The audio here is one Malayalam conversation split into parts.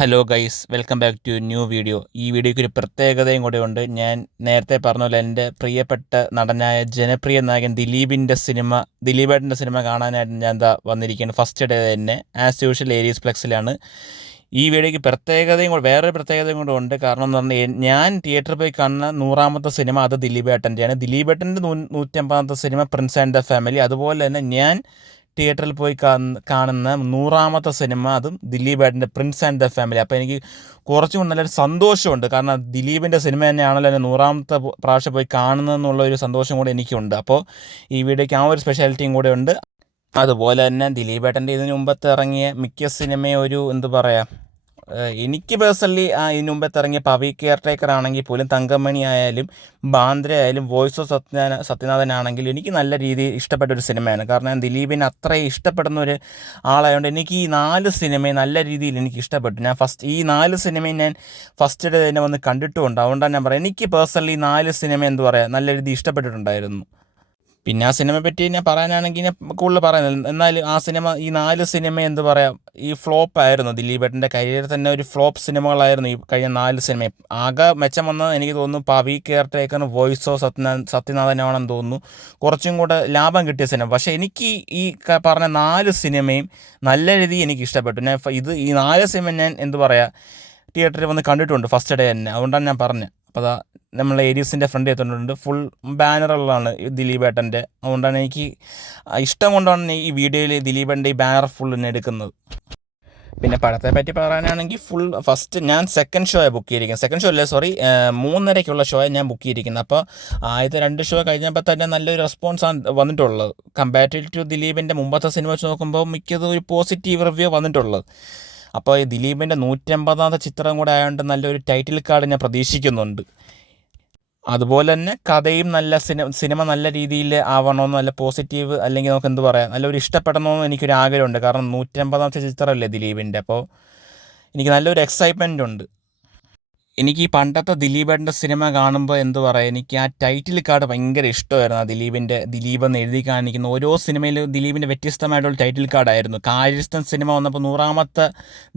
Hello guys, welcome back to new video. ഈ വീഡിയോയ്ക്ക് ഒരു പ്രത്യേകതയും കൂടെ ഉണ്ട്. ഞാൻ നേരത്തെ പറഞ്ഞ പോലെ എൻ്റെ പ്രിയപ്പെട്ട നടനായ ജനപ്രിയ നായകൻ ദിലീപേട്ടൻ്റെ സിനിമ കാണാനായിട്ട് ഞാൻ എന്താ വന്നിരിക്കുകയാണ്. ഫസ്റ്റ് ഡേ തന്നെ ആസ് യൂഷ്വൽ ഏരീസ് ഫ്ലെക്സിലാണ്. ഈ വീഡിയോയ്ക്ക് വേറൊരു പ്രത്യേകതയും കൂടെ ഉണ്ട്. കാരണം എന്ന് പറഞ്ഞാൽ ഞാൻ തിയേറ്ററിൽ പോയി കാണുന്ന 100ാമത്തെ സിനിമ അത് ദിലീപേട്ടൻ്റെയാണ്. ദിലീപേട്ടൻ്റെ 150ാമത്തെ സിനിമ പ്രിൻസ് ആൻഡ് ദ ഫാമിലി. അതുപോലെ തന്നെ ഞാൻ തിയേറ്ററിൽ പോയി കാണുന്ന 100ാമത്തെ സിനിമ അതും ദിലീപേട്ടൻ്റെ പ്രിൻസ് ആൻഡ് ദ ഫാമിലി. അപ്പോൾ എനിക്ക് കുറച്ചും കൂടി നല്ലൊരു സന്തോഷമുണ്ട്. കാരണം ദിലീപിൻ്റെ സിനിമ തന്നെയാണല്ലോ എന്നെ 100ാമത്തെ പ്രാവശ്യം പോയി കാണുന്നതെന്നുള്ള ഒരു സന്തോഷം കൂടി എനിക്കുണ്ട്. അപ്പോൾ ഈ വീഡിയോയ്ക്ക് ആ ഒരു സ്പെഷ്യാലിറ്റിയും കൂടെ ഉണ്ട്. അതുപോലെ തന്നെ ദിലീപേട്ടൻ്റെ ഇതിന് മുമ്പത്ത് ഇറങ്ങിയ മിക്ക സിനിമയും ഒരു എനിക്ക് പേഴ്സണലി ഇതിന് മുമ്പത്ത് ഇറങ്ങിയ പവി കെയർടേക്കർ ആണെങ്കിൽ പോലും, തങ്കമണി ആയാലും, ബാന്ദ്ര ആയാലും, വോയിസ് ഓഫ് സത്യനാഥൻ ആണെങ്കിലും എനിക്ക് നല്ല രീതിയിൽ ഇഷ്ടപ്പെട്ട ഒരു സിനിമയാണ്. കാരണം ഞാൻ ദിലീപിനെ അത്രയും ഇഷ്ടപ്പെടുന്ന ഒരു ആളായതുകൊണ്ട് എനിക്ക് ഈ 4 സിനിമയും നല്ല രീതിയിൽ എനിക്ക് ഇഷ്ടപ്പെട്ടു. ഈ 4 സിനിമയും ഞാൻ ഫസ്റ്റ് ഡേ തന്നെ വന്ന് കണ്ടിട്ടുമുണ്ട്. അതുകൊണ്ടാണ് ഞാൻ പറയാം, എനിക്ക് പേഴ്സണലി 4 സിനിമ നല്ല രീതിയിൽ ഇഷ്ടപ്പെട്ടിട്ടുണ്ടായിരുന്നു. പിന്നെ ആ സിനിമയെ പറ്റി ഞാൻ പറയാനാണെങ്കിൽ ഞാൻ കൂടുതൽ പറയുന്നത്, എന്നാലും ഈ 4 സിനിമ ഈ ഫ്ലോപ്പായിരുന്നു. ദിലീപേട്ടൻ്റെ കരിയറിൽ തന്നെ ഒരു ഫ്ലോപ്പ് സിനിമകളായിരുന്നു ഈ കഴിഞ്ഞ 4 സിനിമയും. ആകെ മെച്ചം വന്നത് എനിക്ക് തോന്നുന്നു പവി കെയർടേക്കറിന് വോയിസ് ഓഫ് സത്യനാഥനാണെന്ന് തോന്നുന്നു കുറച്ചും കൂടെ ലാഭം കിട്ടിയ സിനിമ. പക്ഷേ എനിക്ക് ഈ പറഞ്ഞ 4 സിനിമയും നല്ല രീതിയിൽ എനിക്ക് ഇഷ്ടപ്പെട്ടു. ഈ 4 സിനിമ ഞാൻ തിയേറ്ററിൽ വന്ന് കണ്ടിട്ടുണ്ട് ഫസ്റ്റ് ഡേ തന്നെ. അതുകൊണ്ടാണ് ഞാൻ പറഞ്ഞത്. അപ്പോൾ നമ്മൾ ഏരീസിൻ്റെ ഫ്രണ്ട് എത്തുന്നുണ്ട്. ഫുൾ ബാനറുകളാണ് ദിലീപേട്ടൻ്റെ. അതുകൊണ്ടാണ് എനിക്ക് ഇഷ്ടം കൊണ്ടാണ് ഈ വീഡിയോയിൽ ദിലീപേട്ടൻ്റെ ഈ ബാനർ ഫുൾ തന്നെ എടുക്കുന്നത്. പിന്നെ പടത്തെ പറ്റി പറയാനാണെങ്കിൽ ഫസ്റ്റ് ഞാൻ സെക്കൻഡ് ഷോയാണ് ബുക്ക് ചെയ്തിരിക്കുന്നത്. 3:30ക്കുള്ള ഷോയാണ് ഞാൻ ബുക്ക് ചെയ്തിരിക്കുന്നത്. അപ്പോൾ ആദ്യത്തെ 2 ഷോ കഴിഞ്ഞപ്പോൾ തന്നെ നല്ലൊരു റെസ്പോൺസാണ് വന്നിട്ടുള്ളത്. കമ്പാരിറ്റീവ് ടു ദിലീപിൻ്റെ മുമ്പത്തെ സിനിമ വെച്ച് നോക്കുമ്പോൾ മിക്കതും ഒരു പോസിറ്റീവ് റിവ്യൂ വന്നിട്ടുള്ളത്. അപ്പോൾ ഈ ദിലീപിൻ്റെ 150ാമത്തെ ചിത്രം കൂടെ ആയതുകൊണ്ട് നല്ലൊരു ടൈറ്റിൽ കാർഡ് ഞാൻ പ്രതീക്ഷിക്കുന്നുണ്ട്. അതുപോലെ തന്നെ കഥയും സിനിമ നല്ല രീതിയിൽ ആവണമെന്ന്, നല്ല പോസിറ്റീവ്, അല്ലെങ്കിൽ നമുക്ക് നല്ലൊരു ഇഷ്ടപ്പെടണമെന്ന് എനിക്കൊരു ആഗ്രഹമുണ്ട്. കാരണം 150ാമത്തെ ചിത്രമല്ലേ ദിലീപിൻ്റെ. അപ്പോൾ എനിക്ക് നല്ലൊരു എക്സൈറ്റ്മെൻ്റ് ഉണ്ട്. എനിക്ക് ഈ പണ്ടത്തെ ദിലീപേട്ടൻ്റെ സിനിമ കാണുമ്പോൾ എനിക്ക് ആ ടൈറ്റിൽ കാർഡ് ഭയങ്കര ഇഷ്ടമായിരുന്നു. ദിലീപ് എന്ന് എഴുതി കാണിക്കുന്ന ഓരോ സിനിമയിലും ദിലീപിൻ്റെ വ്യത്യസ്തമായിട്ടുള്ള ടൈറ്റിൽ കാർഡായിരുന്നു. കാര്യസ്ഥൻ സിനിമ വന്നപ്പോൾ 100ാമത്തെ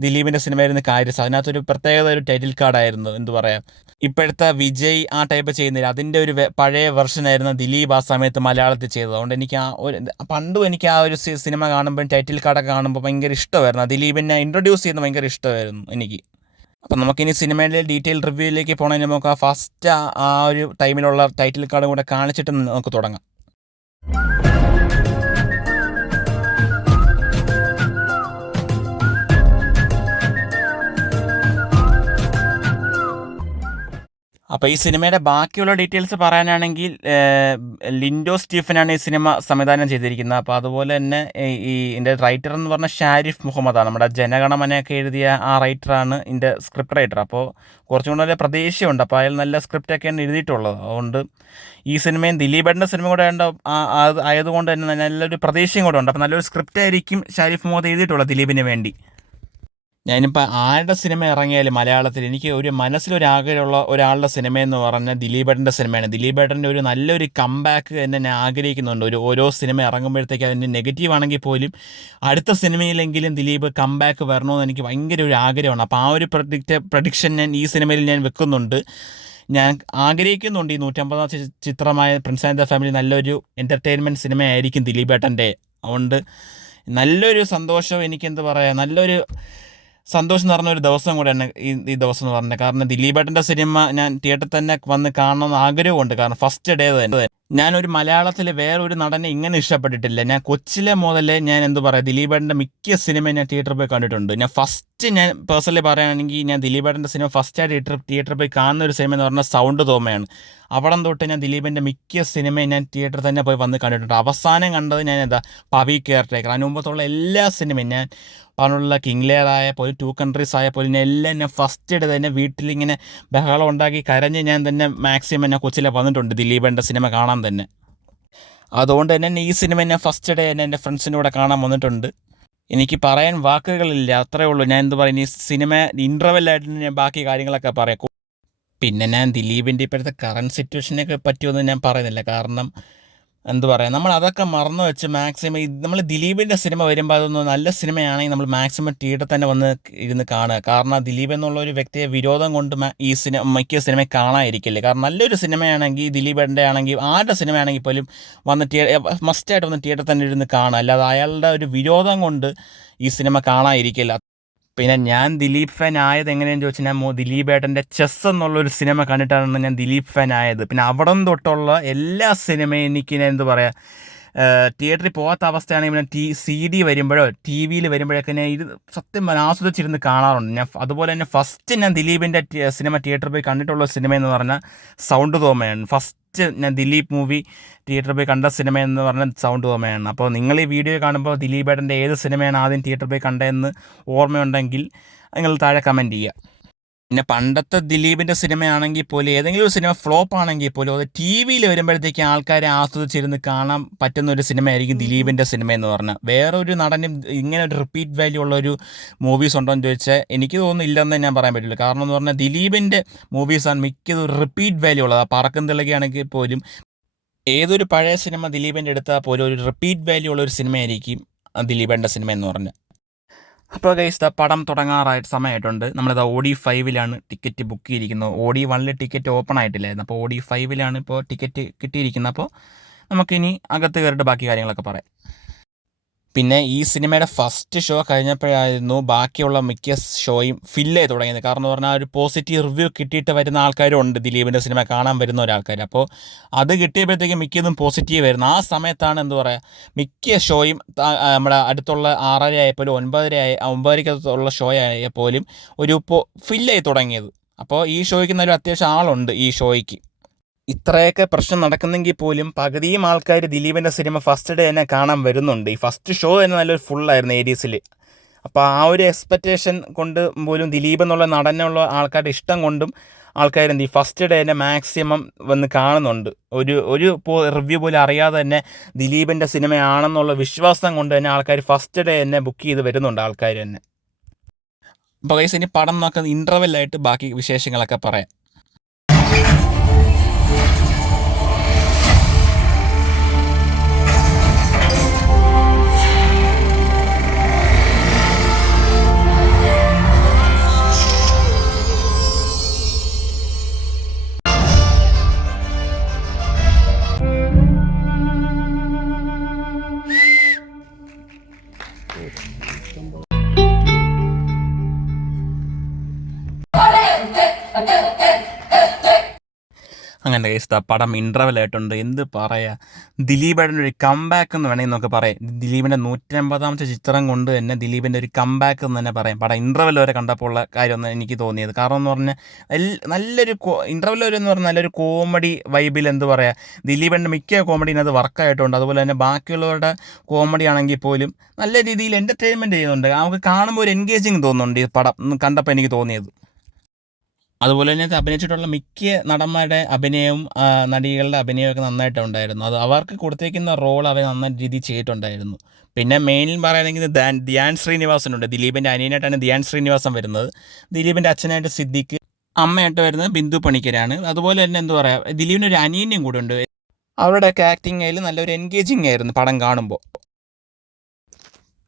ദിലീപിൻ്റെ സിനിമയായിരുന്നു കാര്യസ്ഥൻ. അതിനകത്തൊരു പ്രത്യേകത ഒരു ടൈറ്റിൽ കാർഡായിരുന്നു. ഇപ്പോഴത്തെ വിജയ് ആ ടൈപ്പ് ചെയ്യുന്നില്ല, അതിൻ്റെ ഒരു പഴയ വെർഷനായിരുന്നു ദിലീപ് ആ സമയത്ത് മലയാളത്തിൽ ചെയ്തത്. അതുകൊണ്ട് എനിക്ക് ആ ഒരു സിനിമ കാണുമ്പോൾ, ടൈറ്റിൽ കാർഡൊക്കെ കാണുമ്പോൾ ഭയങ്കര ഇഷ്ടമായിരുന്നു. ദിലീപിനെ ഇൻട്രൊഡ്യൂസ് ചെയ്യുന്നത് ഭയങ്കര ഇഷ്ടമായിരുന്നു എനിക്ക്. അപ്പം നമുക്കിനി സിനിമയുടെ ഡീറ്റെയിൽ റിവ്യൂയിലേക്ക് പോകണമെങ്കിൽ നമുക്ക് ഫസ്റ്റ് ആ ഒരു ടൈമിലുള്ള ടൈറ്റിൽ കാർഡും കൂടെ കാണിച്ചിട്ട് നമുക്ക് തുടങ്ങാം. അപ്പോൾ ഈ സിനിമയുടെ ബാക്കിയുള്ള ഡീറ്റെയിൽസ് പറയാനാണെങ്കിൽ ലിൻഡോ സ്റ്റീഫനാണ് ഈ സിനിമ സംവിധാനം ചെയ്തിരിക്കുന്നത്. അപ്പോൾ അതുപോലെ തന്നെ ഇതിൻ്റെ റൈറ്റർ എന്ന് പറഞ്ഞാൽ ഷാരിഫ് മുഹമ്മദാണ്. നമ്മുടെ ജനഗണമനയൊക്കെ എഴുതിയ ആ റൈറ്ററാണ് ഇതിൻ്റെ സ്ക്രിപ്റ്റ് റൈറ്റർ. അപ്പോൾ കുറച്ചും കൂടെ നല്ല പ്രതീക്ഷയുണ്ട്. അപ്പോൾ അയാൾ നല്ല സ്ക്രിപ്റ്റൊക്കെയാണ് എഴുതിയിട്ടുള്ളത്. അതുകൊണ്ട് ഈ സിനിമയും ദിലീപേട്ടൻ്റെ സിനിമ കൂടെ ആയതുകൊണ്ട് തന്നെ നല്ലൊരു പ്രതീക്ഷയും കൂടെ ഉണ്ട്. അപ്പോൾ നല്ലൊരു സ്ക്രിപ്റ്റ് ആയിരിക്കും ഷാരിഫ് മുഹമ്മദ് എഴുതിയിട്ടുള്ളത് ദിലീപിന് വേണ്ടി. ഞാനിപ്പോൾ ആരുടെ സിനിമ ഇറങ്ങിയാലും മലയാളത്തിൽ എനിക്ക് മനസ്സിലൊരാഗ്രഹമുള്ള ഒരാളുടെ സിനിമയെന്ന് പറഞ്ഞാൽ ദിലീപേട്ടൻ്റെ സിനിമയാണ്. ദിലീപേട്ടൻ്റെ ഒരു നല്ലൊരു കംബാക്ക് തന്നെ ഞാൻ ആഗ്രഹിക്കുന്നുണ്ട്. ഓരോ സിനിമ ഇറങ്ങുമ്പോഴത്തേക്ക് അതിൻ്റെ നെഗറ്റീവ് ആണെങ്കിൽ പോലും അടുത്ത സിനിമയിലെങ്കിലും ദിലീപ് കംബാക്ക് വരണമെന്ന് എനിക്ക് ഭയങ്കര ഒരു ആഗ്രഹമാണ്. അപ്പോൾ ആ ഒരു പ്രഡിക്ഷൻ ഞാൻ ഈ സിനിമയിൽ ഞാൻ വെക്കുന്നുണ്ട്. ഞാൻ ആഗ്രഹിക്കുന്നുണ്ട് ഈ 150ാമത്തെ ചിത്രമായ പ്രിൻസ് ആൻഡ് ദ ഫാമിലി നല്ലൊരു എൻ്റർടൈൻമെൻറ്റ് സിനിമയായിരിക്കും ദിലീപേട്ടൻ്റെ. അതുകൊണ്ട് നല്ലൊരു സന്തോഷം, നല്ലൊരു സന്തോഷം നിറഞ്ഞൊരു ദിവസം കൂടെയാണ് ഈ ദിവസം എന്ന് പറഞ്ഞത്. കാരണം ദിലീപേട്ടൻ്റെ സിനിമ ഞാൻ തിയേറ്ററിൽ തന്നെ വന്ന് കാണണമെന്ന് ആഗ്രഹമുണ്ട്. കാരണം ഫസ്റ്റ് ഡേ തന്നെ ഞാനൊരു മലയാളത്തിൽ വേറൊരു നടനെ ഇങ്ങനെ ഇഷ്ടപ്പെട്ടിട്ടില്ല. ഞാൻ കൊച്ചിലെ മുതലേ ദിലീപേട്ടൻ്റെ മിക്ക സിനിമയും ഞാൻ തിയേറ്ററിൽ പോയി കണ്ടിട്ടുണ്ട്. ഞാൻ പേഴ്സണലി പറയുകയാണെങ്കിൽ ഞാൻ ദിലീപേട്ടൻ്റെ സിനിമ ഫസ്റ്റ് തിയേറ്ററിൽ പോയി കാണുന്ന ഒരു സിനിമ എന്ന് പറഞ്ഞാൽ സൗണ്ട് തോമയാണ്. അവിടെ തൊട്ട് ഞാൻ ദിലീപിൻ്റെ മിക്ക സിനിമയും ഞാൻ തിയേറ്ററിൽ തന്നെ പോയി വന്ന് കണ്ടിട്ടുണ്ട്. അവസാനം കണ്ടത് ഞാൻ പവി കെയർടേക്കർ. അതിന് മുമ്പത്തുള്ള എല്ലാ സിനിമയും ഞാൻ പറഞ്ഞുള്ള കിങ് ലെയർ ആയപ്പോലും 2 കൺട്രീസ് ആയപ്പോലും എല്ലാം ഞാൻ ഫസ്റ്റ് ഡേ തന്നെ വീട്ടിലിങ്ങനെ ബഹളം ഉണ്ടാക്കി കരഞ്ഞ് ഞാൻ തന്നെ മാക്സിമം ഞാൻ കൊച്ചിലെ വന്നിട്ടുണ്ട് ദിലീപേട്ടൻ്റെ സിനിമ കാണാൻ തന്നെ. അതുകൊണ്ട് തന്നെ ഈ സിനിമ ഞാൻ ഫസ്റ്റ് ഡേ തന്നെ എൻ്റെ ഫ്രണ്ട്സിൻ്റെ കൂടെ കാണാൻ വന്നിട്ടുണ്ട്. എനിക്ക് പറയാൻ വാക്കുകളില്ല, അത്രയേ ഉള്ളൂ. ഞാൻ ഈ സിനിമ ഇൻ്റർവെല്ലായിട്ട് ഞാൻ ബാക്കി കാര്യങ്ങളൊക്കെ പറയാം. പിന്നെ ഞാൻ ദിലീപിൻ്റെ ഇപ്പോഴത്തെ കറണ്ട് സിറ്റുവേഷനൊക്കെ പറ്റിയൊന്നും ഞാൻ പറയുന്നില്ല. കാരണം എന്ത് പറയാം, നമ്മൾ അതൊക്കെ മറന്നു വെച്ച് മാക്സിമം നമ്മൾ ദിലീപിൻ്റെ സിനിമ വരുമ്പോൾ അതൊന്ന് നല്ല സിനിമയാണെങ്കിൽ നമ്മൾ മാക്സിമം തിയേറ്ററിൽ തന്നെ വന്ന് ഇരുന്ന് കാണുക. കാരണം ദിലീപ് എന്നുള്ള ഒരു വ്യക്തിയെ വിരോധം കൊണ്ട് ഈ മിക്ക സിനിമ കാണാതിരിക്കില്ല. കാരണം നല്ലൊരു സിനിമയാണെങ്കിൽ ദിലീപിൻ്റെ ആണെങ്കിൽ ആരുടെ സിനിമയാണെങ്കിൽ പോലും വന്ന് മസ്റ്റായിട്ട് വന്ന് തിയേറ്ററിൽ തന്നെ ഇരുന്ന് കാണുക. അല്ലാതെ അയാളുടെ ഒരു വിരോധം കൊണ്ട് ഈ സിനിമ കാണാതിരിക്കില്ല. പിന്നെ ഞാൻ ദിലീപ് ഫാൻ ആയത് എങ്ങനെയാണെന്ന് ചോദിച്ചാൽ, ഞാൻ ദിലീപ് ഏട്ടൻ്റെ ചെസ് എന്നുള്ളൊരു സിനിമ കണ്ടിട്ടാണ് ഞാൻ ദിലീപ് ഫാൻ ആയത്. പിന്നെ അവിടം തൊട്ടുള്ള എല്ലാ സിനിമയും എനിക്ക് എന്ത് പറയുക, തിയേറ്ററിൽ പോകാത്ത അവസ്ഥയാണെങ്കിൽ പിന്നെ CD വരുമ്പോഴോ ടി വിയിൽ വരുമ്പോഴൊക്കെ ഞാൻ ഇത് സത്യം ആസ്വദിച്ചിരുന്ന് കാണാറുണ്ട്. അതുപോലെ തന്നെ ഫസ്റ്റ് ഞാൻ ദിലീപിൻ്റെ സിനിമ തിയേറ്ററിൽ പോയി കണ്ടിട്ടുള്ള സിനിമയെന്ന് പറഞ്ഞാൽ സൗണ്ട് തോമയാണ്. ഫസ്റ്റ് ഞാൻ ദിലീപ് മൂവി തിയേറ്ററിൽ പോയി കണ്ട സിനിമയെന്ന് പറഞ്ഞാൽ സൗണ്ട് തോമയാണ്. അപ്പോൾ നിങ്ങൾ ഈ വീഡിയോ കാണുമ്പോൾ ദിലീപേട്ടൻ്റെ ഏത് സിനിമയാണ് ആദ്യം തിയേറ്ററിൽ പോയി കണ്ടതെന്ന് ഓർമ്മയുണ്ടെങ്കിൽ നിങ്ങൾ താഴെ കമൻറ്റ് ചെയ്യുക. പിന്നെ പണ്ടത്തെ ദിലീപിൻ്റെ സിനിമയാണെങ്കിൽ പോലും ഏതെങ്കിലും ഒരു സിനിമ ഫ്ലോപ്പ് ആണെങ്കിൽ പോലും അത് ടി വിയിൽ വരുമ്പോഴത്തേക്ക് ആൾക്കാരെ ആസ്വദിച്ചിരുന്ന് കാണാൻ പറ്റുന്ന ഒരു സിനിമയായിരിക്കും ദിലീപിൻ്റെ സിനിമ എന്ന് പറഞ്ഞാൽ. വേറൊരു നടനും ഇങ്ങനെ ഒരു റിപ്പീറ്റ് വാല്യൂ ഉള്ള ഒരു മൂവീസ് ഉണ്ടോ എന്ന് ചോദിച്ചാൽ എനിക്ക് തോന്നുന്നു ഇല്ലെന്ന് ഞാൻ പറയാൻ പറ്റില്ല. കാരണം എന്ന് പറഞ്ഞാൽ ദിലീപിൻ്റെ മൂവീസാണ് മിക്കതും റിപ്പീറ്റ് വാല്യൂ ഉള്ളത്. ആ പറക്കും തിളകിയാണെങ്കിൽ പോലും ഏതൊരു പഴയ സിനിമ ദിലീപിൻ്റെ എടുത്താൽ പോലും ഒരു റിപ്പീറ്റ് വാല്യൂ ഉള്ള ഒരു സിനിമയായിരിക്കും ദിലീപേൻ്റെ സിനിമ എന്ന് പറഞ്ഞാൽ. അപ്പോൾ ഗൈസ് പടം തുടങ്ങാറായിട്ട് സമയമായിട്ടുണ്ട്. നമ്മളിത് OD5 ടിക്കറ്റ് ബുക്ക് ചെയ്തിരിക്കുന്നത്. OD1 ticket open ആയിട്ടില്ലായിരുന്നു. അപ്പോൾ OD5 ഇപ്പോൾ ടിക്കറ്റ് കിട്ടിയിരിക്കുന്നത്. അപ്പോൾ നമുക്കിനി അകത്ത് കയറിയിട്ട് ബാക്കി കാര്യങ്ങളൊക്കെ പറയാം. പിന്നെ ഈ സിനിമയുടെ ഫസ്റ്റ് ഷോ കഴിഞ്ഞപ്പോഴായിരുന്നു ബാക്കിയുള്ള മിക്ക ഷോയും ഫില്ല് ചെയ്ത് തുടങ്ങിയത്. കാരണം എന്ന് പറഞ്ഞാൽ ഒരു പോസിറ്റീവ് റിവ്യൂ കിട്ടിയിട്ട് വരുന്ന ആൾക്കാരും ഉണ്ട് ദിലീപിൻ്റെ സിനിമ കാണാൻ വരുന്ന ഒരാൾക്കാർ. അപ്പോൾ അത് കിട്ടിയപ്പോഴത്തേക്കും മിക്കതും പോസിറ്റീവ് വരുന്നു. ആ സമയത്താണ് എന്ത് പറയുക, മിക്ക ഷോയും നമ്മുടെ അടുത്തുള്ള 6:30 ആയപ്പോലും 9:30 ഷോ ആയപ്പോലും ഒരു ഫില്ല് ചെയ്ത് തുടങ്ങിയത്. അപ്പോൾ ഈ ഷോയ്ക്ക് നല്ലൊരു അത്യാവശ്യം ആളുണ്ട് ഈ ഷോയ്ക്ക്. ഇത്രയൊക്കെ പ്രശ്നം നടക്കുന്നെങ്കിൽ പോലും പകുതിയും ആൾക്കാർ ദിലീപിൻ്റെ സിനിമ ഫസ്റ്റ് ഡേ തന്നെ കാണാൻ വരുന്നുണ്ട്. ഈ ഫസ്റ്റ് ഷോ തന്നെ നല്ലൊരു ഫുള്ളായിരുന്നു ഏരീസിൽ. അപ്പോൾ ആ ഒരു എക്സ്പെക്റ്റേഷൻ കൊണ്ട് പോലും ദിലീപ് എന്നുള്ള നടനുള്ള ആൾക്കാരുടെ ഇഷ്ടം കൊണ്ടും ആൾക്കാരെന്ത് ഈ ഫസ്റ്റ് ഡേ തന്നെ മാക്സിമം വന്ന് കാണുന്നുണ്ട്. ഒരു റിവ്യൂ പോലും അറിയാതെ തന്നെ ദിലീപിൻ്റെ സിനിമയാണെന്നുള്ള വിശ്വാസം കൊണ്ട് തന്നെ ആൾക്കാർ ഫസ്റ്റ് ഡേ തന്നെ ബുക്ക് ചെയ്ത് വരുന്നുണ്ട് ആൾക്കാർ തന്നെ. അപ്പോൾ ഗൈസ് ഇനി പടം നോക്കുന്ന ഇൻ്റർവെല്ലായിട്ട് ബാക്കി വിശേഷങ്ങളൊക്കെ പറയാം. അങ്ങനെ ഗൈസ് പടം ഇൻ്റർവെല്ലായിട്ടുണ്ട്. എന്ത് പറയുക, ദിലീപേട്ടൻ്റെ ഒരു കംബാക്ക് എന്ന് വേണമെങ്കിൽ നമുക്ക് പറയാം. ദിലീപിൻ്റെ 150ാമത്തെ ചിത്രം കൊണ്ട് തന്നെ ദിലീപിൻ്റെ ഒരു കംബാക്ക് എന്ന് തന്നെ പറയാം. പടം ഇൻ്റർവെൽ വരെ കണ്ടപ്പോൾ ഉള്ള കാര്യമൊന്നും എനിക്ക് തോന്നിയത്. കാരണം എന്ന് പറഞ്ഞാൽ നല്ലൊരു ഇൻ്റർവെൽ വരെ എന്ന് പറഞ്ഞാൽ നല്ലൊരു കോമഡി വൈബിൽ എന്ത് പറയുക, ദിലീപിൻ്റെ മിക്ക കോമഡിനത് വർക്കായിട്ടുണ്ട്. അതുപോലെ തന്നെ ബാക്കിയുള്ളവരുടെ കോമഡി ആണെങ്കിൽ പോലും നല്ല രീതിയിൽ എൻ്റർടൈൻമെൻറ്റ് ചെയ്യുന്നുണ്ട്. നമുക്ക് കാണുമ്പോൾ ഒരു എൻഗേജിങ് തോന്നുന്നുണ്ട് ഈ പടം കണ്ടപ്പോൾ എനിക്ക് തോന്നിയത്. അതുപോലെ തന്നെ അഭിനയിച്ചിട്ടുള്ള മിക്ക നടന്മാരുടെ അഭിനയവും നടികളുടെ അഭിനയമൊക്കെ നന്നായിട്ടുണ്ടായിരുന്നു. അത് അവർക്ക് കൊടുത്തേക്കുന്ന റോൾ അവർ നന്നായ രീതിയിൽ ചെയ്തിട്ടുണ്ടായിരുന്നു. പിന്നെ മെയിൻ പറയുകയാണെങ്കിൽ ധ്യാൻ ശ്രീനിവാസനുണ്ട്. ദിലീപിൻ്റെ അനിയനായിട്ടാണ് ധ്യാൻ ശ്രീനിവാസൻ വരുന്നത്. ദിലീപിൻ്റെ അച്ഛനായിട്ട് സിദ്ദിഖ്, അമ്മയായിട്ട് വരുന്നത് ബിന്ദു പണിക്കരാണ്. അതുപോലെ തന്നെ എന്താ പറയുക, ദിലീപിനൊരു അനിയനും കൂടെ ഉണ്ട്. അവരുടെയൊക്കെ ആക്ടിങ് ആയാലും നല്ലൊരു എൻഗേജിങ് ആയിരുന്നു പടം കാണുമ്പോൾ.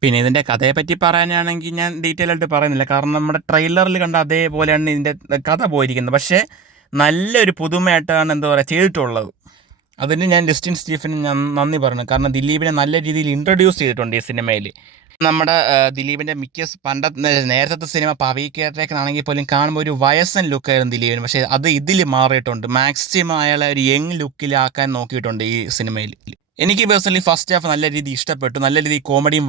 പിന്നെ ഇതിൻ്റെ കഥയെപ്പറ്റി പറയാനാണെങ്കിൽ ഞാൻ ഡീറ്റെയിൽ ആയിട്ട് പറയുന്നില്ല. കാരണം നമ്മുടെ ട്രെയിലറിൽ കണ്ട അതേപോലെയാണ് ഇതിൻ്റെ കഥ പോയിരിക്കുന്നത്. പക്ഷേ നല്ലൊരു പുതുമയായിട്ടാണ് എന്താ പറയുക ചെയ്തിട്ടുള്ളത്. അതിന് ഞാൻ ലിസ്റ്റിൻ സ്റ്റീഫന് ഞാൻ നന്ദി പറഞ്ഞു. കാരണം ദിലീപിനെ നല്ല രീതിയിൽ ഇൻട്രൊഡ്യൂസ് ചെയ്തിട്ടുണ്ട് ഈ സിനിമയിൽ. നമ്മുടെ ദിലീപിൻ്റെ നേരത്തെ സിനിമ പവിക്കേറ്റേക്കാണെങ്കിൽ പോലും കാണുമ്പോൾ ഒരു വയസ്സൻ ലുക്കായിരുന്നു ദിലീപിന്. പക്ഷേ അത് ഇതിൽ മാറിയിട്ടുണ്ട്. മാക്സിമം അയാളെ ഒരു യങ് ലുക്കിലാക്കാൻ നോക്കിയിട്ടുണ്ട് ഈ സിനിമയിൽ. എനിക്ക് പേഴ്സണലി ഫസ്റ്റ് ഹാഫ് നല്ല രീതിയിൽ ഇഷ്ടപ്പെട്ടു. നല്ല രീതിയിൽ കോമഡിയും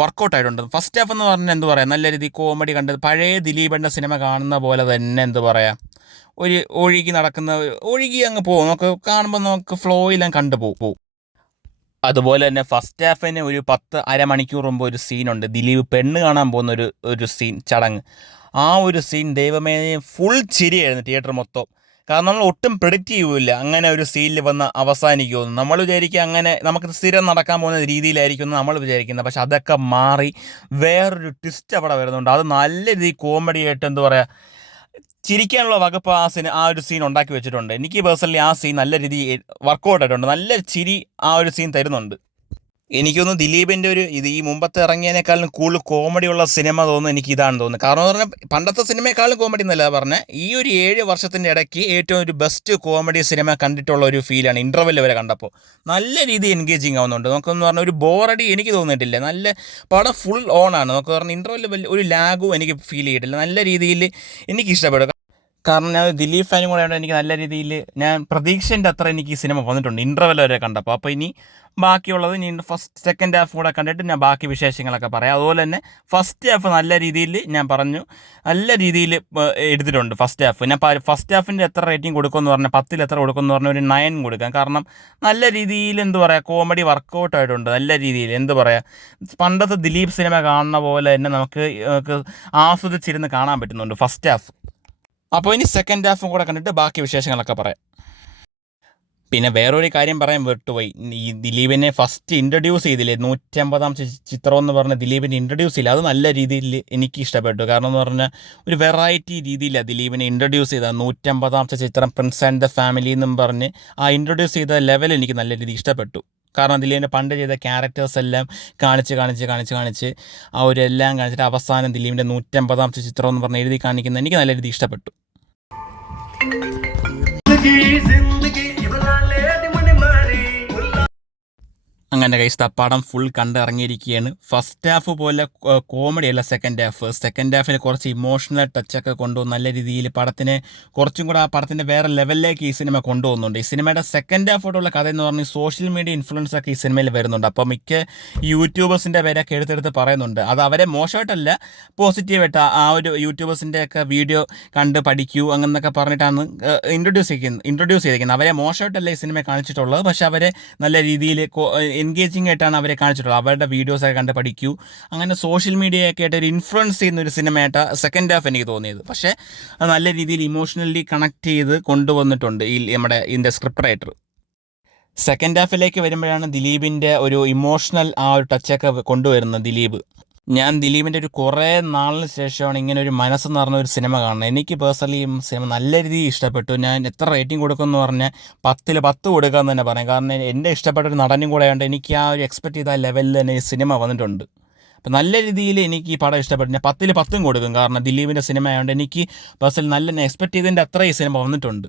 വർക്കൗട്ട് ആയിട്ടുണ്ട്. ഫസ്റ്റ് ഹാഫ് എന്ന് പറഞ്ഞാൽ എന്ത് പറയുക, നല്ല രീതിയിൽ കോമഡി കണ്ടത് പഴയ ദിലീപിൻ്റെ സിനിമ കാണുന്ന പോലെ തന്നെ എന്ത് പറയുക, ഒരു ഒഴുകി അങ്ങ് പോകും. നമുക്ക് കാണുമ്പോൾ നമുക്ക് ഫ്ലോയിലും കണ്ടുപോകും. അതുപോലെ തന്നെ ഫസ്റ്റ് ഹാഫിന് ഒരു 10 അരമണിക്കൂർ മുമ്പ് ഒരു സീനുണ്ട്. ദിലീപ് പെണ്ണ് കാണാൻ പോകുന്ന ഒരു സീൻ, ചടങ്ങ്. ആ ഒരു സീൻ ദൈവമേ ഫുൾ ചിരിയായിരുന്നു തിയേറ്റർ മൊത്തം. കാരണം നമ്മൾ ഒട്ടും പ്രെഡിക്റ്റ് ചെയ്യൂല അങ്ങനെ ഒരു സീനിൽ വന്ന് അവസാനിക്കുമെന്ന്. നമ്മൾ വിചാരിക്കുക അങ്ങനെ നമുക്ക് സ്ഥിരം നടക്കാൻ പോകുന്ന രീതിയിലായിരിക്കും നമ്മൾ വിചാരിക്കുന്നത്. പക്ഷെ അതൊക്കെ മാറി വേറൊരു ട്വിസ്റ്റ് അവിടെ വരുന്നുണ്ട്. അത് നല്ല രീതിയിൽ കോമഡി ആയിട്ട് എന്താ പറയുക, ചിരിക്കാനുള്ള വകുപ്പ് ആ ഒരു സീൻ ഉണ്ടാക്കി വെച്ചിട്ടുണ്ട്. എനിക്ക് പേഴ്സണലി ആ സീൻ നല്ല രീതിയിൽ വർക്കൗട്ട് ആയിട്ടുണ്ട്. നല്ല ചിരി ആ ഒരു സീൻ തരുന്നുണ്ട്. എനിക്കൊന്ന് ദിലീപിൻ്റെ ഈ മുമ്പത്തെ ഇറങ്ങിയതിനേക്കാളും കൂടുതൽ കോമഡിയുള്ള സിനിമ തോന്നുന്നു എനിക്ക് ഇതാണെന്ന് തോന്നുന്നു. കാരണം എന്ന് പറഞ്ഞാൽ പണ്ടത്തെ സിനിമയെക്കാളും കോമഡി എന്നല്ല പറഞ്ഞത്, ഈ ഒരു 7 വർഷത്തിൻ്റെ ഇടയ്ക്ക് ഏറ്റവും ഒരു ബെസ്റ്റ് കോമഡി സിനിമ കണ്ടിട്ടുള്ള ഒരു ഫീലാണ് ഇൻ്റർവെൽ വരെ കണ്ടപ്പോൾ. നല്ല രീതിയിൽ എൻഗേജിങ് ആവുന്നുണ്ട്. നമുക്കെന്ന് പറഞ്ഞാൽ ഒരു ബോറടി എനിക്ക് തോന്നിയിട്ടില്ല. നല്ല പടം ഫുൾ ഓണാണ്. നമുക്ക് പറഞ്ഞാൽ ഇൻ്റർവെൽ ഒരു ലാഗും എനിക്ക് ഫീൽ ചെയ്തിട്ടില്ല. നല്ല രീതിയിൽ എനിക്ക് ഇഷ്ടപ്പെടും. കാരണം ഞാൻ ദിലീപ് ഫാനും കൂടെ ആയതുകൊണ്ട് എനിക്ക് നല്ല രീതിയിൽ ഞാൻ പ്രതീക്ഷൻ്റെ അത്ര എനിക്ക് ഈ സിനിമ വന്നിട്ടുണ്ട് ഇൻ്റർവെൽ വരെ കണ്ടപ്പോൾ. അപ്പോൾ ഇനി ബാക്കിയുള്ളത് ഇനി സെക്കൻഡ് ഹാഫ് കൂടെ കണ്ടിട്ട് ഞാൻ ബാക്കി വിശേഷങ്ങളൊക്കെ പറയാം. അതുപോലെ തന്നെ ഫസ്റ്റ് ഹാഫ് നല്ല രീതിയിൽ ഞാൻ പറഞ്ഞു, നല്ല രീതിയിൽ എടുത്തിട്ടുണ്ട് ഫസ്റ്റ് ഹാഫ്. ഞാൻ ഫസ്റ്റ് ഹാഫിൻ്റെ എത്ര റേറ്റിംഗ് കൊടുക്കുമെന്ന് പറഞ്ഞാൽ 10ൽ എത്ര കൊടുക്കുമെന്ന് പറഞ്ഞാൽ ഒരു 9 കൊടുക്കാം. കാരണം നല്ല രീതിയിൽ കോമഡി വർക്കൗട്ട് ആയിട്ടുണ്ട്. നല്ല രീതിയിൽ പണ്ടത്തെ ദിലീപ് സിനിമ കാണുന്ന പോലെ തന്നെ നമുക്ക് ആസ്വദിച്ചിരുന്ന് കാണാൻ പറ്റുന്നുണ്ട് ഫസ്റ്റ് ഹാഫ്. അപ്പോൾ ഇനി സെക്കൻഡ് ഹാഫും കൂടെ കണ്ടിട്ട് ബാക്കി വിശേഷങ്ങളൊക്കെ പറയാം. പിന്നെ വേറൊരു കാര്യം പറയാൻ വിട്ടുപോയി. ഈ ദിലീപിനെ ഫസ്റ്റ് ഇൻട്രൊഡ്യൂസ് ചെയ്തില്ലേ, 150-ാം ചിത്രം എന്ന് പറഞ്ഞ ദിലീപിനെ ഇൻട്രൊഡ്യൂസ് ചെയ്യില്ല, അത് നല്ല രീതിയിൽ എനിക്ക് ഇഷ്ടപ്പെട്ടു. കാരണം എന്ന് പറഞ്ഞാൽ ഒരു വെറൈറ്റി രീതിയിലാണ് ദിലീപിനെ ഇൻട്രൊഡ്യൂസ് ചെയ്തത്. 150-ാമത്തെ ചിത്രം പ്രിൻസ് ആൻഡ് ദ ഫാമിലി എന്നും പറഞ്ഞ് ആ ഇൻട്രൊഡ്യൂസ് ചെയ്ത ലെവൽ എനിക്ക് നല്ല രീതിയിൽ ഇഷ്ടപ്പെട്ടു. കാരണം ദിലീപിൻ്റെ പണ്ട് ചെയ്ത ക്യാരക്ടേഴ്സ് എല്ലാം കാണിച്ച് അവരെല്ലാം കാണിച്ചിട്ട് അവസാനം ദിലീപിൻ്റെ 150-ാമത്തെ ചിത്രം എന്ന് പറഞ്ഞ് എഴുതി കാണിക്കുന്നത് എനിക്ക് നല്ല രീതിയിൽ ഇഷ്ടപ്പെട്ടു. അങ്ങനെ ഗൈസ് പടം ഫുൾ കണ്ടിറങ്ങിയിരിക്കുകയാണ്. ഫസ്റ്റ് ഹാഫ് പോലെ കോമഡി അല്ല സെക്കൻഡ് ഹാഫ്. സെക്കൻഡ് ഹാഫിൽ കുറച്ച് ഇമോഷണൽ ടച്ചൊക്കെ കൊണ്ടുവന്ന് നല്ല രീതിയിൽ പടത്തിനെ കുറച്ചും കൂടെ ആ പടത്തിൻ്റെ വേറെ ലെവലിലേക്ക് ഈ സിനിമ കൊണ്ടുപോകുന്നുണ്ട്. ഈ സിനിമയുടെ സെക്കൻഡ് ഹാഫോടുള്ള കഥ എന്ന് പറഞ്ഞാൽ സോഷ്യൽ മീഡിയ ഇൻഫ്ലുവൻസ് ഒക്കെ ഈ സിനിമയിൽ വരുന്നുണ്ട്. അപ്പോൾ മിക്ക യൂട്യൂബേഴ്സിൻ്റെ പേരൊക്കെ എടുത്തെടുത്ത് പറയുന്നുണ്ട്. അത് അവരെ മോശമായിട്ടല്ല, പോസിറ്റീവായിട്ട് ആ ഒരു യൂട്യൂബേഴ്സിൻ്റെ ഒക്കെ വീഡിയോ കണ്ട് പഠിക്കൂ അങ്ങനെയൊക്കെ പറഞ്ഞിട്ടാണ് ഇൻട്രൊഡ്യൂസ് ചെയ്തിരിക്കുന്നത്. അവരെ മോശമായിട്ടല്ല ഈ സിനിമ കാണിച്ചിട്ടുള്ളത്, പക്ഷെ അവരെ നല്ല രീതിയിൽ എൻഗേജിങ് ആയിട്ടാണ് അവരെ കാണിച്ചിട്ടുള്ളത്. അവരുടെ വീഡിയോസൊക്കെ കണ്ട് പഠിക്കൂ, അങ്ങനെ സോഷ്യൽ മീഡിയയൊക്കെ ആയിട്ട് ഒരു ഇൻഫ്ലുവൻസ് ചെയ്യുന്ന ഒരു സിനിമയായിട്ട് സെക്കൻഡ് ഹാഫ് എനിക്ക് തോന്നിയത്. പക്ഷേ നല്ല രീതിയിൽ ഇമോഷണലി കണക്ട് ചെയ്ത് കൊണ്ടുവന്നിട്ടുണ്ട് ഇതിൻ്റെ സ്ക്രിപ്റ്റ് റൈറ്റർ. സെക്കൻഡ് ഹാഫിലേക്ക് വരുമ്പോഴാണ് ദിലീപിൻ്റെ ഒരു ഇമോഷണൽ ആ ഒരു ടച്ചൊക്കെ കൊണ്ടുവരുന്നത് ദിലീപ്. ഞാൻ ദിലീപിൻ്റെ ഒരു കുറേ നാളിന് ശേഷമാണ് ഇങ്ങനെ ഒരു മനസ്സ് നിറഞ്ഞ ഒരു സിനിമ കാണുന്നത്. എനിക്ക് പേഴ്സണലി സിനിമ നല്ല രീതിയിൽ ഇഷ്ടപ്പെട്ടു. ഞാൻ എത്ര റേറ്റിംഗ് കൊടുക്കുമെന്ന് പറഞ്ഞാൽ 10ൽ 10 കൊടുക്കാമെന്ന് തന്നെ പറയാം. കാരണം എൻ്റെ ഇഷ്ടപ്പെട്ട ഒരു നടനും കൂടെ ആയതുകൊണ്ട് എനിക്ക് ആ ഒരു എക്സ്പെക്ട് ചെയ്ത ലെവലിൽ തന്നെ ഈ സിനിമ വന്നിട്ടുണ്ട്. അപ്പം നല്ല രീതിയിൽ എനിക്ക് ഈ പടം ഇഷ്ടപ്പെട്ടു. ഞാൻ 10ൽ 10 കൊടുക്കും. കാരണം ദിലീപിൻ്റെ സിനിമ ആയതുകൊണ്ട് എനിക്ക് പേഴ്സണലി നല്ല എക്സ്പെക്ട് ചെയ്തതിൻ്റെ അത്ര ഈ സിനിമ വന്നിട്ടുണ്ട്.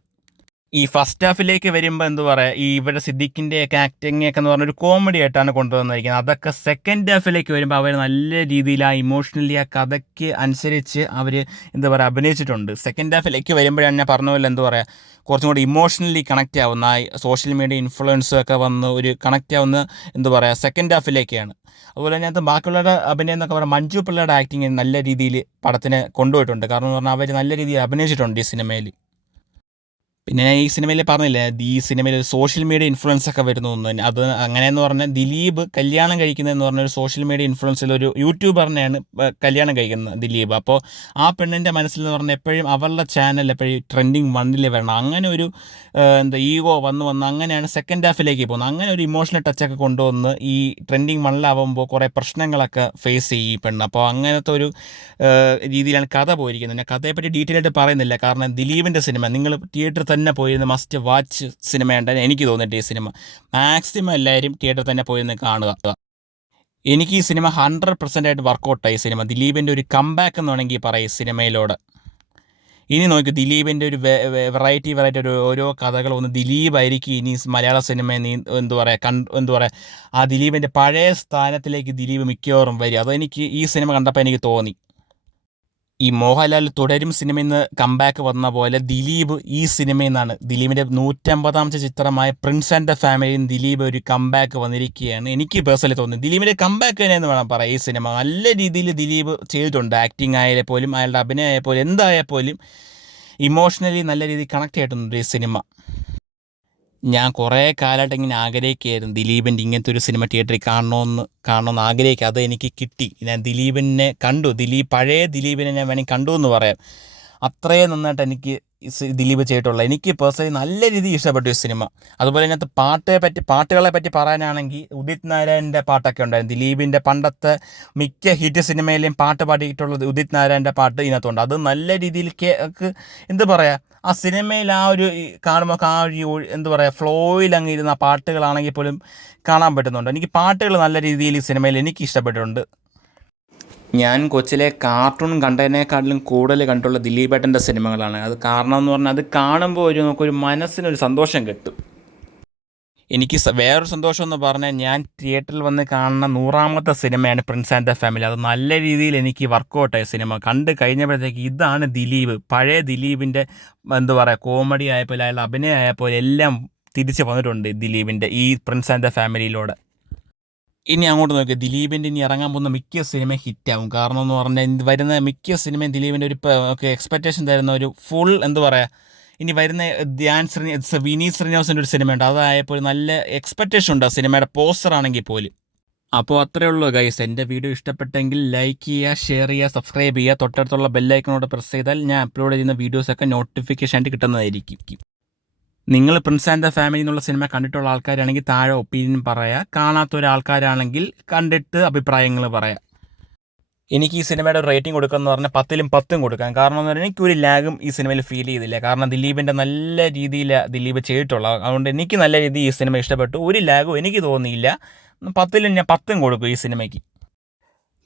ഈ ഫസ്റ്റ് ഹാഫിലേക്ക് വരുമ്പോൾ ഈ ഇവിടെ സിദ്ദിഖിൻ്റെയൊക്കെ ആക്ടിങ് ഒക്കെ എന്ന് പറഞ്ഞൊരു കോമഡി ആയിട്ടാണ് കൊണ്ടുവന്നിരിക്കുന്നത്. അതൊക്കെ സെക്കൻഡ് ഹാഫിലേക്ക് വരുമ്പോൾ അവർ നല്ല രീതിയിൽ ആ ഇമോഷണലി ആ കഥയ്ക്ക് അനുസരിച്ച് അവർ അഭിനയിച്ചിട്ടുണ്ട്. സെക്കൻഡ് ഹാഫിലേക്ക് വരുമ്പോഴാണ് ഞാൻ പറഞ്ഞ പോലെ കുറച്ചും കൂടി ഇമോഷണലി കണക്റ്റ് ആവുന്ന ആ സോഷ്യൽ മീഡിയ ഇൻഫ്ലുവൻസൊക്കെ വന്ന് ഒരു കണക്റ്റ് ആവുന്ന സെക്കൻഡ് ഹാഫിലേക്കാണ്. അതുപോലെ തന്നെ ബാക്കിയുള്ളവരുടെ അഭിനയം എന്നൊക്കെ പറഞ്ഞാൽ മഞ്ജു പിള്ളയുടെ ആക്ടിങ് നല്ല രീതിയിൽ പടത്തിനെ കൊണ്ടുപോയിട്ടുണ്ട്. കാരണം എന്ന് പറഞ്ഞാൽ അവർ നല്ല രീതിയിൽ അഭിനയിച്ചിട്ടുണ്ട് ഈ സിനിമയിൽ. പിന്നെ ഈ സിനിമയിൽ പറഞ്ഞില്ലേ, ഈ സിനിമയിൽ സോഷ്യൽ മീഡിയ ഇൻഫ്ലുവൻസ് ഒക്കെ വരുന്നു. അത് അങ്ങനെയെന്ന് പറഞ്ഞാൽ ദിലീപ് കല്യാണം കഴിക്കുന്നതെന്ന് പറഞ്ഞൊരു സോഷ്യൽ മീഡിയ ഇൻഫ്ലുവൻസിൽ ഒരു യൂട്യൂബറിനെയാണ് കല്യാണം കഴിക്കുന്നത് ദിലീപ്. അപ്പോൾ ആ പെണ്ണിൻ്റെ മനസ്സിൽ എന്ന് പറഞ്ഞാൽ എപ്പോഴും അവരുടെ ചാനൽ എപ്പോഴും ട്രെൻഡിങ് 1ൽ വരണം. അങ്ങനെ ഒരു ഈഗോ വന്ന് അങ്ങനെയാണ് സെക്കൻഡ് ഹാഫിലേക്ക് പോകുന്നത്. അങ്ങനെ ഒരു ഇമോഷണൽ ടച്ചൊക്കെ കൊണ്ടുവന്ന് ഈ ട്രെൻഡിങ് 1ലാവുമ്പോൾ കുറേ പ്രശ്നങ്ങളൊക്കെ ഫേസ് ചെയ്യും ഈ പെണ്ണ്. അപ്പോൾ അങ്ങനത്തെ ഒരു രീതിയിലാണ് കഥ പോയിരിക്കുന്നത്. കഥയെപ്പറ്റി ഡീറ്റെയിൽ ആയിട്ട് പറയുന്നില്ല, കാരണം ദിലീപിൻ്റെ സിനിമ നിങ്ങൾ തിയേറ്ററിൽ തന്നെ പോയിരുന്ന മസ്റ്റ് വാച്ച് സിനിമയുണ്ടെന്ന് എനിക്ക് തോന്നിയിട്ട് ഈ സിനിമ മാക്സിമം എല്ലാവരും തിയേറ്ററിൽ തന്നെ പോയിരുന്ന് കാണുക. എനിക്ക് ഈ സിനിമ 100% വർക്കൗട്ടായി. സിനിമ ദിലീപിൻ്റെ ഒരു കംബാക്ക് എന്ന് വേണമെങ്കിൽ പറയും സിനിമയിലൂടെ. ഇനി നോക്കി ദിലീപിൻ്റെ ഒരു വെറൈറ്റി ഓരോ കഥകൾ ദിലീപായിരിക്കും ഇനി മലയാള സിനിമയിൽ ആ ദിലീപിൻ്റെ പഴയ സ്ഥാനത്തിലേക്ക് ദിലീപ് മിക്കവാറും വരും. അതെനിക്ക് ഈ സിനിമ കണ്ടപ്പോൾ എനിക്ക് തോന്നി. ഈ മോഹൻലാൽ തുടരും സിനിമയിൽ നിന്ന് കംബാക്ക് വന്ന പോലെ ദിലീപ് ഈ സിനിമയിൽ നിന്നാണ് ദിലീപിൻ്റെ 150-ാമത്തെ ചിത്രമായ പ്രിൻസ് ആൻഡ് ദ ഫാമിലിയിൽ ദിലീപ് ഒരു കംബാക്ക് വന്നിരിക്കുകയാണ്. എനിക്ക് പേഴ്സണലി തോന്നുന്നു ദിലീപിൻ്റെ കംബാക്ക് തന്നെയെന്ന് വേണം പറയാം. ഈ സിനിമ നല്ല രീതിയിൽ ദിലീപ് ചെയ്തിട്ടുണ്ട്. ആക്ടിങ് ആയാലും പോലും അയാളുടെ അഭിനയം ആയാൽ പോലും എന്തായാൽ പോലും ഇമോഷണലി നല്ല രീതിയിൽ കണക്ട് ചെയ്തിട്ടുണ്ട് ഈ സിനിമ. ഞാൻ കുറേ കാലമായിട്ട് ഇങ്ങനെ ആഗ്രഹിക്കുകയായിരുന്നു ദിലീപിൻ്റെ ഇങ്ങനത്തെ ഒരു സിനിമ തിയേറ്ററിൽ കാണണമെന്ന് ആഗ്രഹിക്കുക. അത് എനിക്ക് കിട്ടി. ഞാൻ ദിലീപിനെ കണ്ടു. പഴയ ദിലീപിനെ ഞാൻ വേണമെങ്കിൽ കണ്ടു എന്ന് പറയാം. അത്രയും നന്നായിട്ട് എനിക്ക് ദിലീപ് ചെയ്തിട്ടുള്ളത്. എനിക്ക് പേഴ്സണലി നല്ല രീതിയിൽ ഇഷ്ടപ്പെട്ടു ഈ സിനിമ. അതുപോലെ ഇതിനകത്ത് പാട്ടുകളെ പറ്റി പറയാനാണെങ്കിൽ ഉദിത് നാരായണൻ്റെ പാട്ടൊക്കെ ഉണ്ടായിരുന്നു. ദിലീപിൻ്റെ പണ്ടത്തെ മിക്ക ഹിറ്റ് സിനിമയിലെയും പാട്ട് പാടിയിട്ടുള്ളത് ഉദിത് നാരായണൻ്റെ പാട്ട് ഇതിനകത്തുണ്ട്. അത് നല്ല രീതിയിൽ എന്ത് പറയുക, ആ സിനിമയിൽ ആ ഒരു കാണുമ്പോൾ ആ ഒരു എന്ത് പറയുക ഫ്ലോയിൽ അങ്ങ് ഇരുന്ന പാട്ടുകളാണെങ്കിൽ പോലും കാണാൻ പറ്റുന്നുണ്ട്. എനിക്ക് പാട്ടുകൾ നല്ല രീതിയിൽ ഈ സിനിമയിൽ എനിക്ക് ഇഷ്ടപ്പെട്ടിട്ടുണ്ട്. ഞാൻ കൊച്ചിലെ കാർട്ടൂൺ കണ്ടതിനേക്കാട്ടിലും കൂടുതൽ കണ്ടുള്ള ദിലീപേട്ടൻ്റെ സിനിമകളാണ്. അത് കാരണം എന്ന് പറഞ്ഞാൽ അത് കാണുമ്പോൾ നമുക്കൊരു മനസ്സിനൊരു സന്തോഷം കിട്ടും. എനിക്ക് വേറൊരു സന്തോഷം എന്ന് പറഞ്ഞാൽ ഞാൻ തിയേറ്ററിൽ വന്ന് കാണുന്ന 100ാമത്തെ സിനിമയാണ് പ്രിൻസ് ആൻഡ് ദ ഫാമിലി. അത് നല്ല രീതിയിൽ എനിക്ക് വർക്കൗട്ടായ സിനിമ കണ്ട് കഴിഞ്ഞപ്പോഴത്തേക്ക് ഇതാണ് ദിലീപ്, പഴയ ദിലീപിൻ്റെ എന്താ പറയുക, കോമഡി ആയപ്പോൾ അയാൾ അഭിനയം ആയപ്പോൾ എല്ലാം തിരിച്ച് വന്നിട്ടുണ്ട് ദിലീപിൻ്റെ ഈ പ്രിൻസ് ആൻഡ് ദ ഫാമിലിയിലൂടെ. ഇനി അങ്ങോട്ട് നോക്കിയാൽ ദിലീപിൻ്റെ ഇനി ഇറങ്ങാൻ പോകുന്ന മിക്ക സിനിമയും ഹിറ്റാവും. കാരണം എന്ന് പറഞ്ഞാൽ വരുന്ന മിക്ക സിനിമയും ദിലീപിൻ്റെ ഒരു എക്സ്പെക്റ്റേഷൻ തരുന്ന ഒരു ഫുൾ എന്താ പറയുക, ഇനി വരുന്ന വിനീത് ശ്രീനിവാസൻ്റെ ഒരു സിനിമയുണ്ട്, അതായപ്പോൾ നല്ല എക്സ്പെക്റ്റേഷൻ ഉണ്ട് ആ സിനിമയുടെ പോസ്റ്റർ ആണെങ്കിൽ പോലും. അപ്പോൾ അത്രയേ ഉള്ളൂ ഗൈസ്. എൻ്റെ വീഡിയോ ഇഷ്ടപ്പെട്ടെങ്കിൽ ലൈക്ക് ചെയ്യുക, ഷെയർ ചെയ്യുക, സബ്സ്ക്രൈബ് ചെയ്യുക. തൊട്ടടുത്തുള്ള ബെല്ലൈക്കനോട് പ്രസ് ചെയ്താൽ ഞാൻ അപ്ലോഡ് ചെയ്യുന്ന വീഡിയോസൊക്കെ നോട്ടിഫിക്കേഷൻ ആയിട്ട് കിട്ടുന്നതായിരിക്കും. നിങ്ങൾ പ്രിൻസ് ആൻഡ് ദ ഫാമിലി എന്നുള്ള സിനിമ കണ്ടിട്ടുള്ള ആൾക്കാരാണെങ്കിൽ താഴെ ഒപ്പീനിയൻ പറയുക. കാണാത്ത ഒരാൾക്കാരാണെങ്കിൽ കണ്ടിട്ട് അഭിപ്രായങ്ങൾ പറയാം. എനിക്ക് ഈ സിനിമയുടെ റേറ്റിംഗ് കൊടുക്കുകയെന്ന് പറഞ്ഞാൽ 10ലും 10 കൊടുക്കാം. കാരണം എന്ന് പറഞ്ഞാൽ എനിക്കൊരു ലാഗും ഈ സിനിമയിൽ ഫീൽ ചെയ്തില്ല. കാരണം ദിലീപിൻ്റെ നല്ല രീതിയിൽ ദിലീപ് ചെയ്തിട്ടുള്ളത്. അതുകൊണ്ട് എനിക്ക് നല്ല രീതിയിൽ ഈ സിനിമ ഇഷ്ടപ്പെട്ടു. ഒരു ലാഗും എനിക്ക് തോന്നിയില്ല. 10ലും ഞാൻ 10 കൊടുക്കും ഈ സിനിമയ്ക്ക്.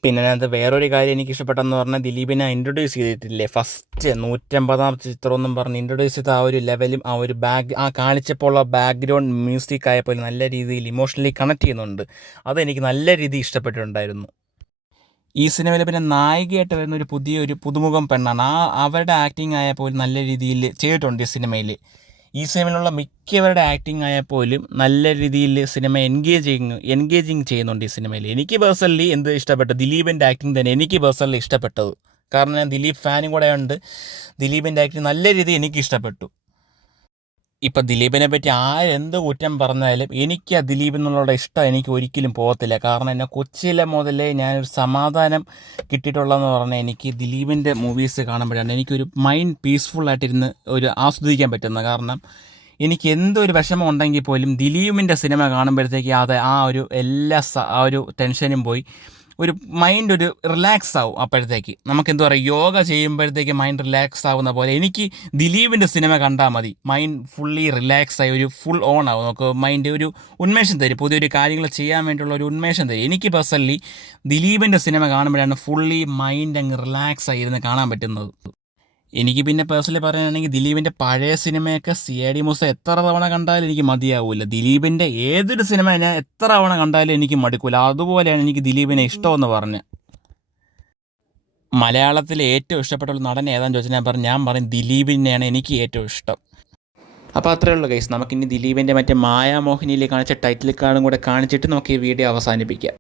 പിന്നെ അതിനകത്ത് വേറൊരു കാര്യം എനിക്ക് ഇഷ്ടപ്പെട്ടെന്ന് പറഞ്ഞാൽ ദിലീപിനെ ഇൻട്രൊഡ്യൂസ് ചെയ്തിട്ടില്ലേ, ഫസ്റ്റ് 150ാം ചിത്രം എന്നും പറഞ്ഞ് ഇൻട്രൊഡ്യൂസ് ചെയ്ത ആ ഒരു ലെവലും ആ ഒരു കാണിച്ചപ്പോൾ ഉള്ള ബാക്ക്ഗ്രൗണ്ട് മ്യൂസിക് ആയപ്പോൾ നല്ല രീതിയിൽ ഇമോഷണലി കണക്ട് ചെയ്യുന്നുണ്ട്. അതെനിക്ക് നല്ല രീതിയിൽ ഇഷ്ടപ്പെട്ടിട്ടുണ്ടായിരുന്നു. ഈ സിനിമയിൽ പിന്നെ നായികയായിട്ട് വരുന്ന പുതിയൊരു പുതുമുഖം പെണ്ണാണ്. അവരുടെ ആക്ടിങ് ആയപ്പോൾ നല്ല രീതിയിൽ ചെയ്തിട്ടുണ്ട് ഈ സിനിമയിൽ. ഈ സിനിമയിലുള്ള മിക്കവരുടെ ആക്ടിങ് ആയപ്പോലും നല്ല രീതിയിൽ സിനിമ എൻഗേജിങ് ചെയ്യുന്നുണ്ട് ഈ സിനിമയിൽ. എനിക്ക് പേഴ്സണലി ഇഷ്ടപ്പെട്ടു ദിലീപിൻ്റെ ആക്ടിങ് തന്നെ എനിക്ക് പേഴ്സണലി ഇഷ്ടപ്പെട്ടത്. കാരണം ഞാൻ ദിലീപ് ഫാനും കൂടെ ഉണ്ട്. ദിലീപിൻ്റെ ആക്ടിങ് നല്ല രീതിയിൽ എനിക്ക് ഇഷ്ടപ്പെട്ടു. ഇപ്പം ദിലീപിനെ പറ്റി ആരെന്ത് കുറ്റം പറഞ്ഞാലും എനിക്ക് ആ ദിലീപ് എന്നുള്ള ഇഷ്ടം എനിക്ക് ഒരിക്കലും പോകത്തില്ല. കാരണം എന്നെ കൊച്ചിയിലെ മുതലേ ഞാനൊരു സമാധാനം കിട്ടിയിട്ടുള്ളതെന്ന് പറഞ്ഞാൽ എനിക്ക് ദിലീപിൻ്റെ മൂവീസ് കാണുമ്പോഴാണ് എനിക്കൊരു മൈൻഡ് പീസ്ഫുള്ളായിട്ടിരുന്ന് ഒരു ആസ്വദിക്കാൻ പറ്റുന്നത്. കാരണം എനിക്ക് എന്തൊരു വിഷമം ഉണ്ടെങ്കിൽ പോലും ദിലീപിൻ്റെ സിനിമ കാണുമ്പോഴത്തേക്ക് ആ ഒരു ടെൻഷനും പോയി ഒരു മൈൻഡ് ഒരു റിലാക്സ് ആവും. അപ്പോഴത്തേക്ക് നമുക്കെന്താ പറയുക, യോഗ ചെയ്യുമ്പോഴത്തേക്ക് മൈൻഡ് റിലാക്സ് ആവുന്ന പോലെ എനിക്ക് ദിലീപിൻ്റെ സിനിമ കണ്ടാൽ മതി. മൈൻഡ് ഫുള്ളി റിലാക്സ് ആയി ഒരു ഫുൾ ഓൺ ആവും. നമുക്ക് മൈൻഡ് ഒരു ഉന്മേഷം തരും, പുതിയൊരു കാര്യങ്ങൾ ചെയ്യാൻ വേണ്ടിയുള്ള ഒരു ഉന്മേഷം തരും. എനിക്ക് പേഴ്സണലി ദിലീപിൻ്റെ സിനിമ കാണുമ്പോഴാണ് ഫുള്ളി മൈൻഡ് അങ്ങ് റിലാക്സ് ആയിരുന്ന് കാണാൻ പറ്റുന്നത്. എനിക്ക് പിന്നെ പേഴ്സണലി പറയുകയാണെങ്കിൽ ദിലീപിൻ്റെ പഴയ സിനിമയൊക്കെ CID മൂസ എത്ര തവണ കണ്ടാലും എനിക്ക് മതിയാവില്ല. ദിലീപിൻ്റെ ഏതൊരു സിനിമ ഞാൻ എത്ര തവണ കണ്ടാലും എനിക്ക് മടുക്കില്ല. അതുപോലെയാണ് എനിക്ക് ദിലീപിനെ ഇഷ്ടമെന്ന് പറഞ്ഞ്. മലയാളത്തിലെ ഏറ്റവും ഇഷ്ടപ്പെട്ട നടൻ ഏതാണെന്ന് ചോദിച്ചാൽ ഞാൻ പറയും ദിലീപിനെയാണ് എനിക്ക് ഏറ്റവും ഇഷ്ടം. അപ്പോൾ അത്രയേ ഉള്ളൂ ഗൈസ്. നമുക്കിനി ദിലീപിൻ്റെ മറ്റേ മായാമോഹിനിയിൽ കാണിച്ച ടൈറ്റിൽ കാർഡും കൂടെ കാണിച്ചിട്ട് നമുക്ക് ഈ വീഡിയോ അവസാനിപ്പിക്കാം.